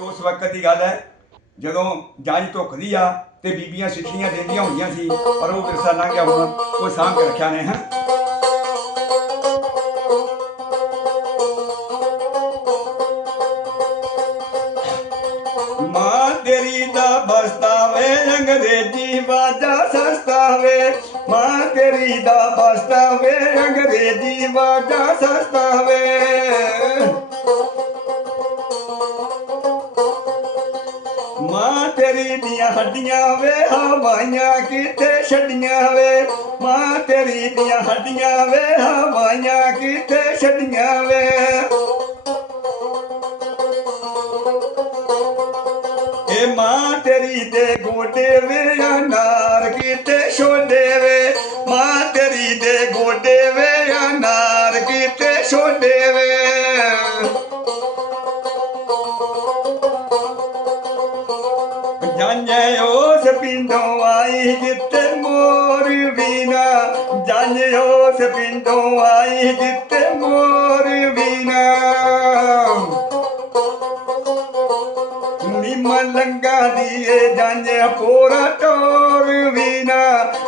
ਉਸ ਵਕਤ ਦੀ ਗੱਲ ਹੈ, ਜਦੋਂ ਜੰਜ ਧੁੱਖਦੀ ਆ ਤੇ ਬੀਬੀਆਂ ਸਿੱਠੀਆਂ ਦਿੰਦੀਆਂ ਹੁੰਦੀਆਂ ਸੀ, ਪਰ ਉਹ ਵਿਰਸਾ ਲੰਘ ਗਿਆ ਹੁਣ, ਉਹ ਸਾਂਭ ਕੇ ਰੱਖਿਆ ਨੇ, ਹੈ। ਮਾਂ ਤੇਰੀ ਦਾ ਬਸਤਾ ਵੇ ਅੰਗਰੇਜ਼ੀ ਬਾਜਾ ਸਸਤਾ ਵੇ ਮਾਂ ਤੇਰੀ ਦਾ ਬਸਤਾ ਵੇ ਅੰਗਰੇਜ਼ੀ ਬਾਜਾ ਸਸਤਾ ਵੇ ਤੇਰੀ ਦੀਆਂ ਹੱਡੀਆਂ ਵੇ ਹਵਾਈਆਂ ਕਿਤੇ ਛੱਡੀਆਂ ਵੇ। ਮਾਂ ਤੇਰੀ ਦੀਆਂ ਹੱਡੀਆਂ ਵੇ ਹਵਾਈਆਂ ਕਿਤੇ ਛੱਡੀਆਂ ਵੇ। ਏ ਮਾਂ ਤੇਰੀ ਦੇ ਗੋਡੇ ਵੇ ਅਨਾਰ ਪਿੰਡੋਂ ਆਈ ਜਿੱਤੇ ਮੋਰ ਵੀਨਾ ਜਾਣੇ ਉਸ ਪਿੰਡੋਂ ਆਈ ਜਿੱਤੇ ਮੋਰ ਵੀਨਾ ਨਿੰਮ ਲੰਗਾ ਦੀਏ ਜਾਣੇ ਪੋਰਾ ਟੋਰ ਵੀਨਾ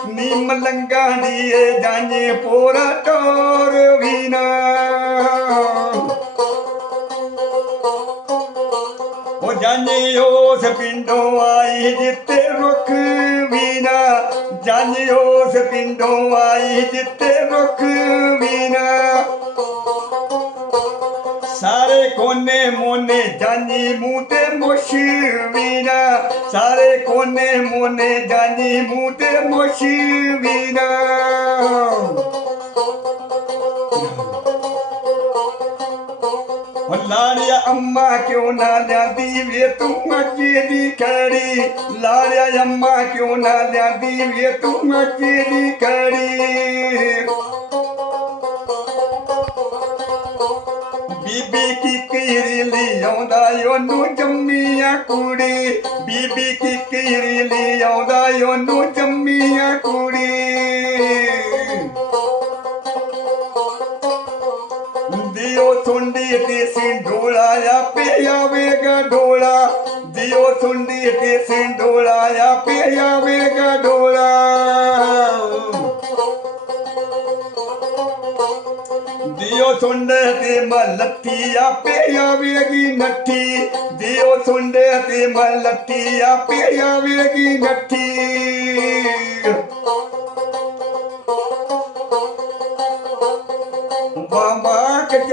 ਨਿੰਮ ਲੰਗਾ ਦੀਏ ਜਾਣੇ ਪੋਰਾ ਟੋਰ ਵੀਨਾ ਜਾਣੇ ਉਸ ਪਿੰਡੋਂ ਆਈ ਜਿੱਤੇ ਰੁੱਖ ਵੀਨਾ ਜਾਣੇ ਉਸ ਪਿੰਡੋਂ ਆਈ ਜਿੱਤੇ ਰੁੱਖ ਵੀਨਾ ਸਾਰੇ ਕੋਨੇ ਮੋਨੇ ਜਾਨੀ ਮੂੰਹ ਤੇ ਮੁਸ਼ ਵੀਨਾ ਸਾਰੇ ਕੋਨੇ ਮੋਨੇ ਜਾਨੀ ਮੂੰਹ ਤੇ ਮੁਸ਼ ਵੀਨਾ ਲਾੜਿਆ ਅੰਮਾ ਕਿਉਂ ਨਾ ਲਿਆਂਦੀ ਵੇ ਤੂੰ ਮੱਕੀ ਦੀ ਖੜੀ? ਲਾੜਿਆ ਅੰਮਾ ਕਿਉਂ ਨਾ ਲਿਆਂਦੀ ਵੇ ਤੂੰ ਮੱਕੀ ਦੀ ਖੜੀ? ਬੀਬੀ ਕੀ ਕੀਰੀ ਲਈ ਆਉਂਦਾ ਉਹਨੂੰ ਜੰਮੀਆਂ ਕੁੜੀ? ਬੀਬੀ ਕੀ ਕੀਰੀ ਲਈ ਆਉਂਦਾ ਉਹਨੂੰ ਜੰਮੀਆਂ ਕੁੜੀ? ਦਿਓ ਸੁੰਡੀ ਤੇ ਸਿੰਡੋਲਾ ਆਪੇ ਆਵੇਗਾ ਡੋਲਾ। ਦਿਓ ਸੁੰਡੀ ਤੇ ਸਿੰਡੋਲਾ ਆਪੇ ਆਵੇਗਾ ਡੋਲਾ। ਦਿਓ ਸੁੰਡੇ ਤੇ ਮਲੱਠੀ ਆਪੇ ਆਵੇਗੀ ਨੱਠੀ। ਦਿਓ ਸੁੰਡੇ ਤੇ ਮਲੱਠੀ ਆਪੇ ਆਵੇਗੀ ਨੱਠੀ।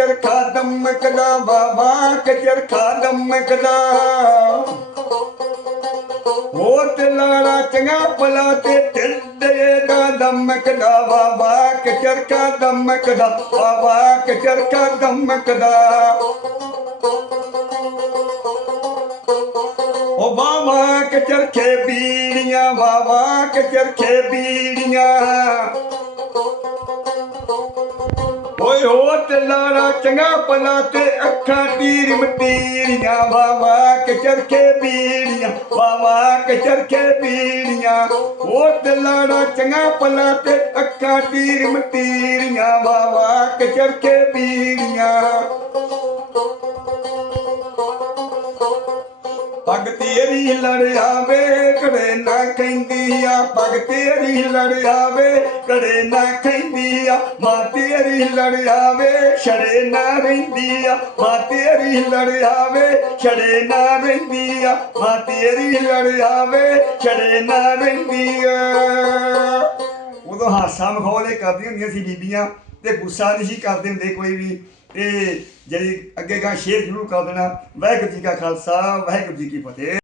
ਚਰਖਾ ਕਚਰਖਾ ਦਮਕਦਾ ਬਾਬਾ ਚਰਖਾ ਦਮਕਦਾ ਉਹ ਤੇ ਲਾੜਾ ਚੰਗਾ ਭਲਾ ਤੇ ਢਿੱਡੇ ਦਾ ਦਮਕਦਾ ਬਾਬਾ ਕਚਰਖਾ ਦਮਕਦਾ ਬਾਬਾ ਕਚਰਖਾ ਦਮਕਦਾ ਉਹ ਬਾਬਾ ਚਰਖੇ ਬੀੜੀਆਂ, ਬਾਬਾ ਚਰਖੇ ਬੀੜੀਆਂ। ਓਏ ਹੋ ਤੇ ਚੰਗਾ ਪਲਾ ਤੇ ਅੱਖਾਂ ਤੀਰ ਮਟੀਰੀਆਂ ਵਾਵਾ ਕੇ ਚਰਖੇ ਬੀੜੀਆਂ ਵਾਵਾ ਕੇ ਚਰਖੇ ਬੀੜੀਆਂ ਓ ਤੇ ਚੰਗਾ ਪਲਾ ਤੇ ਅੱਖਾਂ ਤੀਰ ਮਟੀਰੀਆਂ ਵਾਵਾ ਕੇ ਚਰਖੇ ਬੀੜੀਆਂ ਪੱਗ ਤੇਰੀ ਲੜਿਆਵੇ ਕੜੇ ਨਾ ਕਹਿੰਦੀ ਆ। ਪੱਗ ਤੇਰੀ ਲੜਿਆਵੇ ਕੜੇ ਨਾ ਕਹਿੰਦੀ ਆ। ਮਾਂ ਤੇਰੀ ਲੜਿਆਵੇ ਛੜੇ ਨਾ ਰਹਿੰਦੀ ਆ। ਮਾਂ ਤੇਰੀ ਲੜਿਆਵੇ ਛੜੇ ਨਾ ਰਹਿੰਦੀ ਆ। ਮਾਂ ਤੇਰੀ ਲੜਿਆਵੇ ਛੜੇ ਨਾ ਰਹਿੰਦੀ ਆ। ਉਦੋਂ ਹਾਸਾ ਮਖੌਲੇ ਕਰਦੀਆਂ ਹੁੰਦੀਆਂ ਸੀ ਬੀਬੀਆਂ ਤੇ ਗੁੱਸਾ ਨਹੀਂ ਸੀ ਕਰਦੇ ਹੁੰਦੇ ਕੋਈ ਵੀ। ਤੇ ਜਿਹੜੀ ਅੱਗੇ ਗਾ ਸ਼ੇਰ ਸ਼ੁਰੂ ਕਰ ਦੇਣਾ, ਵਾਹਿਗੁਰੂ ਜੀ ਕਾ ਖਾਲਸਾ, ਵਾਹਿਗੁਰੂ ਜੀ ਕੀ ਫਤਿਹ।